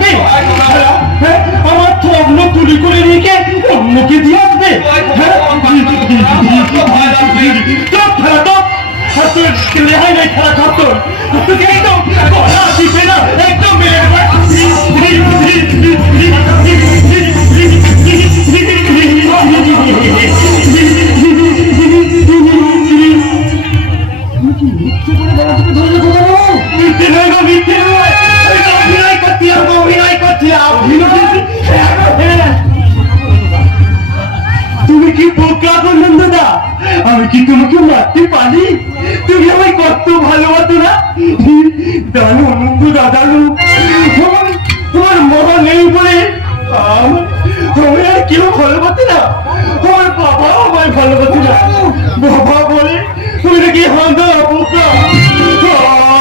চাইবে? আমার থগ্ন তুলি করে রেখে অন্যকে দিয়ে আসবে? রেহাই নাই খেলা খাতো তোকে একদম গলা দিবে না, একদম মেরে তুমি কি বোকা করলেন দাদা? আমি কি তোমাকে মারতে পারি? তুমি আমায় কত ভালোবাসো না? জানো নন্দু দাদা, তোমার মহা নেই বলে আমি আর কেউ ভালোবাসে না। আমার বাবা আমায় ভালোবাসে না। বাবা বলে তুমি নাকি হাঁদা বোকা,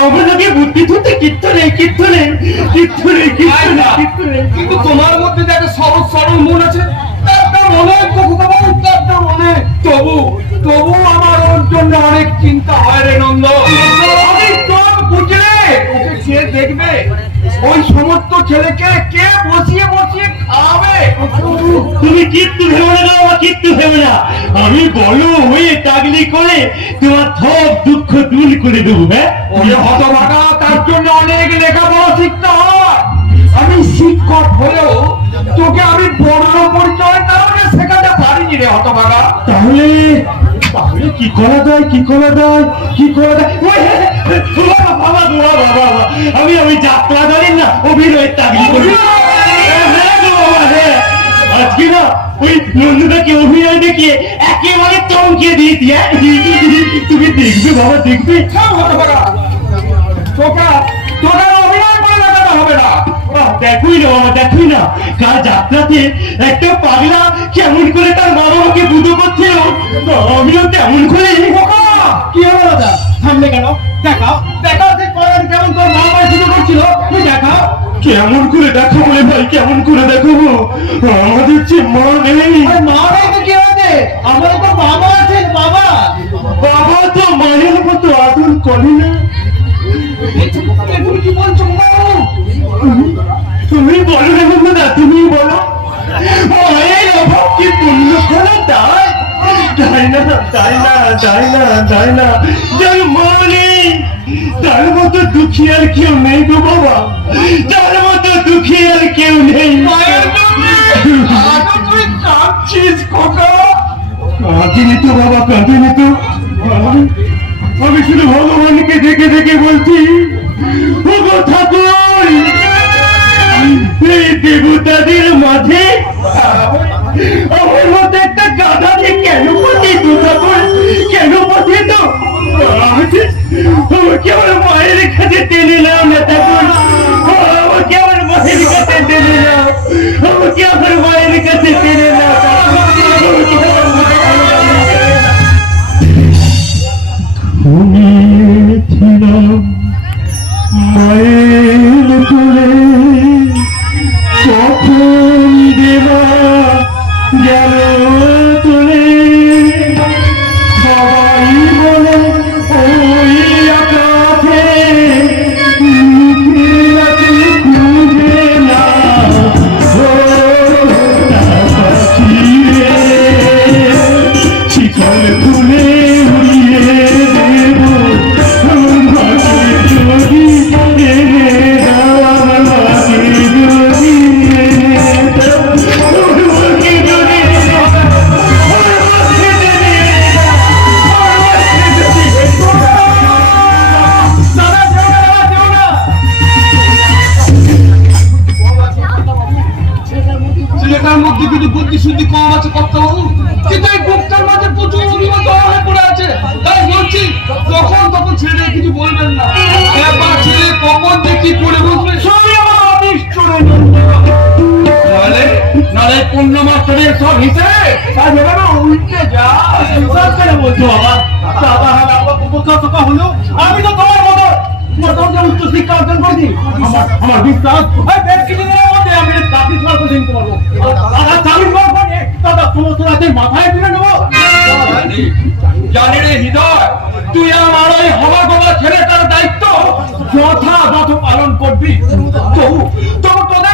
আমার নাকি বুদ্ধি ধরতে কিচ্ছু নেই, কিচ্ছু নেই, কিচ্ছু নেই, কিচ্ছু নেই, কিচ্ছু নেই। কিন্তু তোমার মধ্যে যে একটা সরল সরল মন আছে, তবু আমার ওর জন্য অনেক চিন্তা হয় রে নন্দ। আমি তোর বুঝলে ওকে কে দেখবে? ওই সমস্ত ছেলেকে কে বসিয়ে বসিয়ে খাওয়াবে? তুমি কিচ্ছু ভেবে না, আমার কিচ্ছু ভেবে না। আমি বলো হয়ে তাগলি করে তোমার সব দুঃখ দূর করে দেবো। হ্যাঁ ওরে হতভাগা, তার জন্য অনেক লেখাপড়া শিখতে হয়। আমি শিক্ষক হলেও তোকে আমি বর্ণ পরিচয় কারণে শেখাতে পারিনি রে হতভাগা। তাহলে তাহলে কি করা যায়, কি করা যায়, কি করা যায়? বাবা বাবা বাবা, আমি যাত্রা জানি না, অভিনয়ের তাগলি করি। আজকে না ওই নন্দুদাকে অভিনয় দেখিয়ে একেবারে চমকিয়ে দিয়েছি। তুমি দেখবে বাবা, দেখবে। দেখুই না বাবা, দেখুই না কাল যাত্রাতে একটা পাগলা কেমন করে তার মা বাবাকে বুঝো করছিল, আমিও তেমন করে। কি হলো দাদা, থামলে কেন? দেখাও দেখাও যে কেমন তোর মা বাবা বুঝো করছিল, তুই দেখাও। কেমন করে দেখো বলে ভাই, কেমন করে দেখাবো? আমাদের যে মা নেই। মা নেই তো কি হয়েছে? আমাদের তো বাবা আছে। বাবা বাবা তো মায়ের মতো আদর করে না। তুমি কি বলছো? তুমি বলো না দাদা, তুমি বলো। মায়ের অভাব কি পূর্ণ করা যায়? যায় না, যায় না, যায় না, যায় না। যার মা নেই তার মতো দুঃখী আর কেউ নেই গো বাবা, তার মতো দুঃখী আর কেউ নেই। মায়ের জন্য তুই কাঁদছিস খোকা? কাঁদিনি তো বাবা, কাঁদিনি তো। আমি শুধু ভগবানকে দেখে দেখে বলছি, ওগো ঠাকুর, এই দেবতাদের মাঝে আমার মতো একটা গাধাকে কেন পাঠিত ঠাকুর, কেন পাঠিত? আমাকে আমার মায়ের কাছে টেনে নাও না ঠাকুর, আমাকে আমার মায়ের কাছে টেনে নাও, আমাকে আমার মায়ের কাছে টেনে নাও। ঘুমিয়েছিলাম মায়ের কোলে, কখন দেবা গেল তোলে। সবাই বলে ওই আকাশে খুঁজে না শিকল খুলে উড়িয়ে দেব যদি ছেলেটার মধ্যে কিন্তু বুদ্ধি শুদ্ধি কম আছে কর্তাবাবু, কিন্তু এই বুকটার মাঝে প্রচুর অভিমত হয়ে পড়ে আছে। তাই বলছি তখন তখন ছেলে কিছু বলবেন না। একবার ছেলে কখন যে কি করে বসবে সবই আমার অদৃষ্ট চলে নালে নালে পূর্ণ মাত্রের সব হিসেবে তাই ভেবে না উল্টে যা হিসাব করে বলছো বাবা। বাবা হ্যাঁ বাবা বোকা টোকা হলো, আমি তো তোমার মতো উচ্চ শিক্ষা অর্জন করেছি। আমার বিশ্বাস বেশ কিছুদিনের মধ্যে আমি চাকরি করা করে দিতে পারবো। চাকরি করার পরে দাদা সমস্ত রাতে মাথায় তুলে নেবো। জানি রে হৃদয়, তুই আমার ওই হবা গবা ছেলেটার দায়িত্ব যথাযথ পালন করবি। তবু তোদের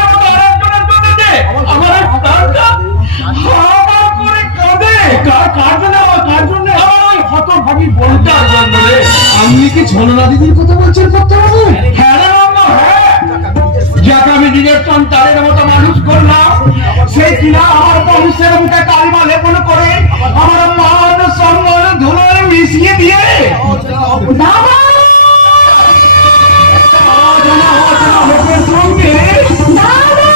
আপনি কি ঝলনা দিদির কথা বলছেন কর্তাবাবু? হ্যাঁ রে বাবা, হ্যাঁ। যাকে আমি নিজের সন্তানের মতো মানুষ করলাম, সে কিনা আমার বংশের মুখে কালিমা লেপন করে আমার মান সম্মান ধুলোয় মিশিয়ে দিয়ে বাবা! অজানা অজানা লোকের সঙ্গে বাবা!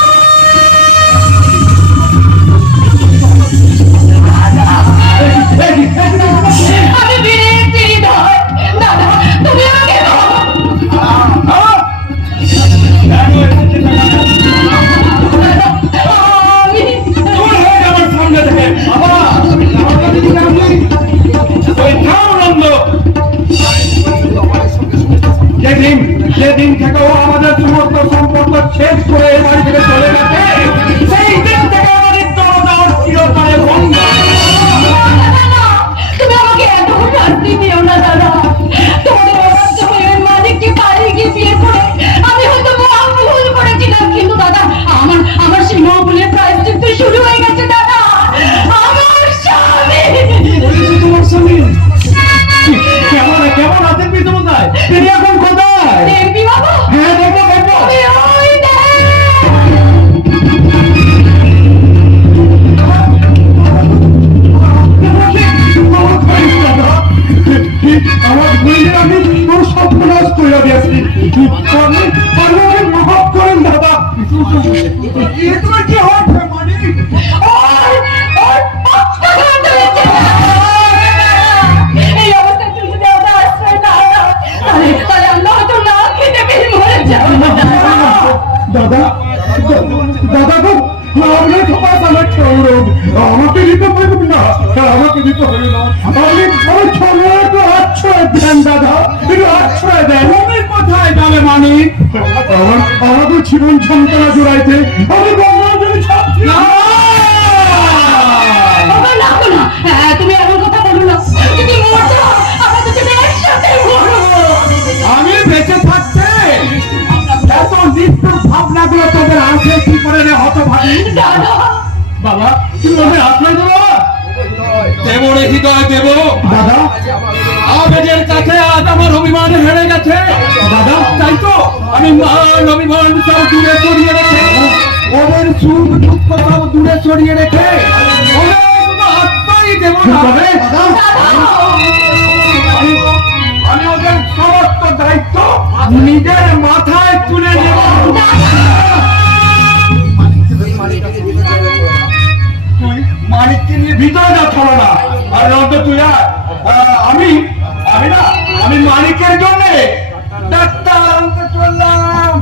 আমি বীরের চিড়িধর। দাদা, তুমি আমাকে দাও। আমি দূর হয়ে যা আমার সামনে থেকে। বাবা, ঝলনা দিদিকে আপনি ওই ঠাউরন্দ যেদিন থেকে ও আমাদের সমস্ত সম্পর্ক শেষ করে এই বাড়ি থেকে চলে গেছে, সেই দিন থেকে আমাদের দরজার চিরতরে বন্ধ। দাদা, তুমি আমাকে এতক্ষণ শাস্তি দিও না দাদা। তোমাদের অবাধ্য হয়ে ওই মালিককে পালিয়ে গিয়ে বিয়ে করে আমি হয়তো মহা ভুল করেছিলাম, কিন্তু দাদা আমার সেই মহা প্রায়শ্চিত্ত শুরু হয়ে গেছে দাদা। আমার স্বামী বলেছি তোমার স্বামী কেমন আছেন বিষ্ণুমশাই? তিনি এখন কোথায়? দেখবি বাবা? হ্যাঁ, দেখবো দেখবো। ওই ওই দেখ। আমার বইয়ের আমি তোর সর্বনাশ করে দিয়েছি। আমি মাফ করেন দাদা। তোমার কি হচ্ছে মানে? ওর পাঁচটা ঘন্টা হয়েছে। এই অবস্থায় তুই যদি আমাদের আশ্রয় না দাও, তাহলে আমরা হয়তো না খেতে পেরে মরে যাবো দাদা দাদা গো, আপনার সবাই আমার চৌরভ, আমাকে দিতে পারবেন না, আমাকে দিতে হবে না। আমি ছোট একটু আশ্রয় দেন দাদা, একটু আশ্রয় দেন। আমি কোথায় যাবে মানে? আমাদের জীবন যন্ত্রণা জোড়াইতে আমি বললাম তুমি ছাড়ছি না। বাবা, না গো না। হ্যাঁ, তুমি এমন কথা বলো না। যদি মরতে হয়, আমরা দুজনে একসাথে মরবো। আমি বেঁচে থাকতে এত নিষ্ঠুর ভাবনাগুলো তোদের আসে কি করে রে হতভাগী? দাদা, বাবা, তুমি ওদের আশ্রয় দেবো? দেব রে হৃদয় দেব। দাদা আবেজের কাছে আজ আমার অভিমান হেরে গেছে দাদা, তাই তো আমি মান অভিমান সব দূরে সরিয়ে রেখে, ওদের সুখ দুঃখ সব দূরে সরিয়ে রেখে ওদের শুধু আত্মাই দেব না। তবে দাদা, দাদা, আমি ওদের সমস্ত দায়িত্ব নিজের মাথায় তুলে নেব। তুই মানিককে নিয়ে ভিতরে যা, চলো না। আর রন্ত তুই আর আমি মানিকের জন্য ডাক্তার আনতে চললাম।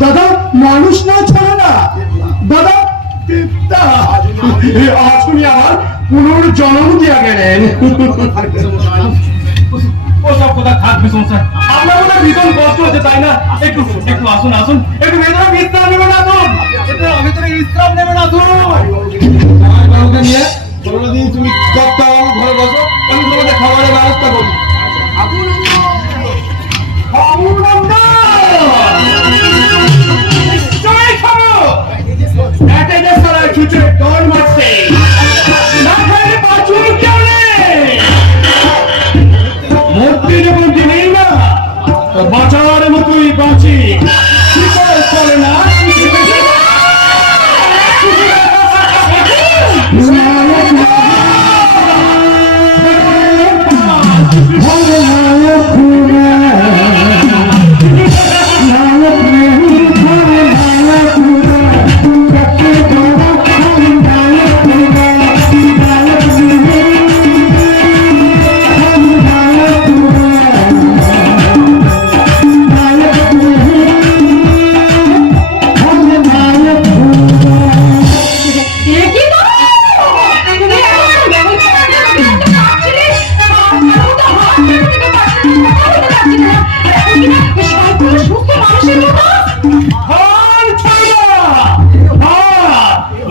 দাদা, মানুষ না চলে না দাদা, আসুনি আমার পুনর্জন্ম দিয়া গেলেন। ওসব কথা থাকবে সংসার, আপনার মনে ভীষণ কষ্ট হচ্ছে তাই না? একটু একটু আসুন আসুন, একটু ভেতরে বিশ্রাম নেবেন, আসুন ভেতরে বিশ্রাম নেবেন, আসুন। বাবুকে নিয়ে চলো দিন, তুমি কর্তা ঘরে বসো, আমি তোমাদের খাবারের ব্যবস্থা করি। নিশ্চয়ই খাবো। পেটে যে সারা ছুটে দৌড় মারছে, না খাইলে বাঁচুন কেউ নেই। মূর্তি যেমন নেই না, বাঁচার মতোই বাঁচি। কি করে চলে না?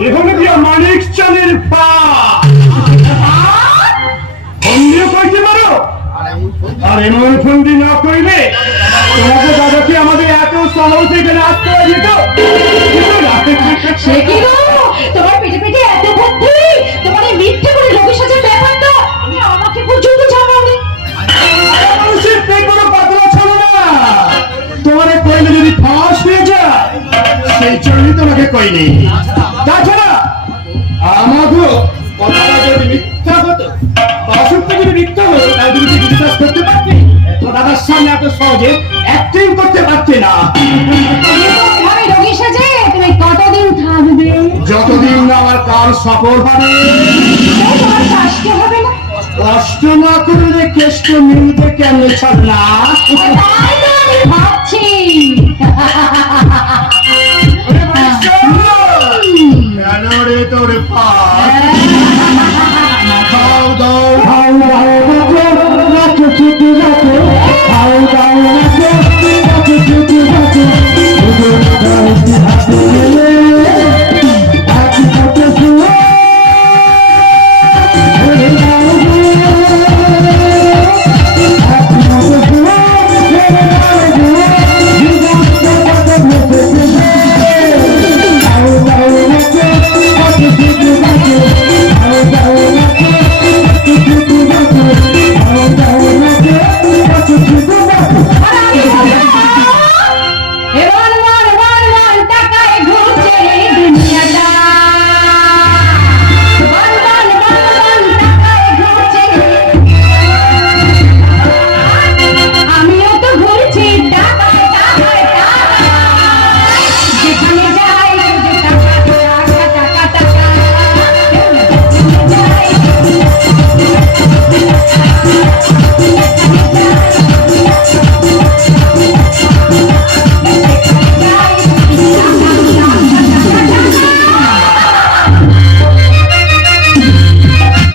এখানে দিয়া মানিক চালের পা অন্য কইতে পারো। আর এমন ফন্দি না কইলে তোমাকে দাদাকে আমাদের এত সহজ এখানে আসতে যেত। সে কি গো, তোমার পেটে পেটে এত বুদ্ধি, তোমার এই মিথ্যে করে লোকের সাথে ব্যাপারটা আমি আমাকে পর্যন্ত জানাওনি। সেই জন্যই তোমাকে কইনি। তাছাড়া আমাদের কথাটা যদি মিথ্যা হতো, অসত্য যদি মিথ্যা হতো, তাহলে তুমি কি বিশ্বাস করতে পারতে? তো দাদার সামনে এত সহজে অ্যাক্টিং করতে পারতে না। ভাবে রোগী সাজে তুমি কতদিন থাকবে? যতদিন না আমার কাজ সফল হবে। তোমার কষ্ট হবে না? কষ্ট না করলে কেষ্ট মিলবে কেমন ছাড় না। তাই তো আমি ভাবছি। কেন রে তোর পা খাও দাও খাও দাও রাখো ছুটি রাখো খাও দাও রাখো রাখো ছুটি রাখো হাতে গেলে হাতে হাতে শুয়ে আর আমি এবার মান টাকায় ঘুরছে দুনিয়াটা। মান টাকায় ঘুরছে। আমিও তো ঘুরছি টাকায় টাকায় টাকায়। যেখানে যাই শুধু টাকা টাকা টাকা টাকা। যেখানে যাই